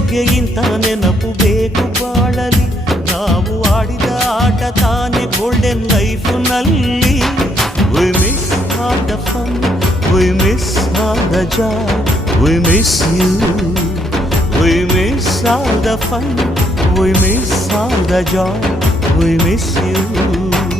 ಯಾರಿಗೆ ಇಂಥ ನೆನಪು ಬೇಕು ಬಾಳಲಿ ನಾವು ಆಡಿದ ಆಟ ತಾನೇ ಗೋಲ್ಡನ್ ಲೈಫ್ನಲ್ಲಿ We miss all the fun, we miss all the joy, we miss you. We miss all the fun, we miss all the joy, we miss you. History ಗೊತ್ತಾ ಹಿಸ್ಟರಿ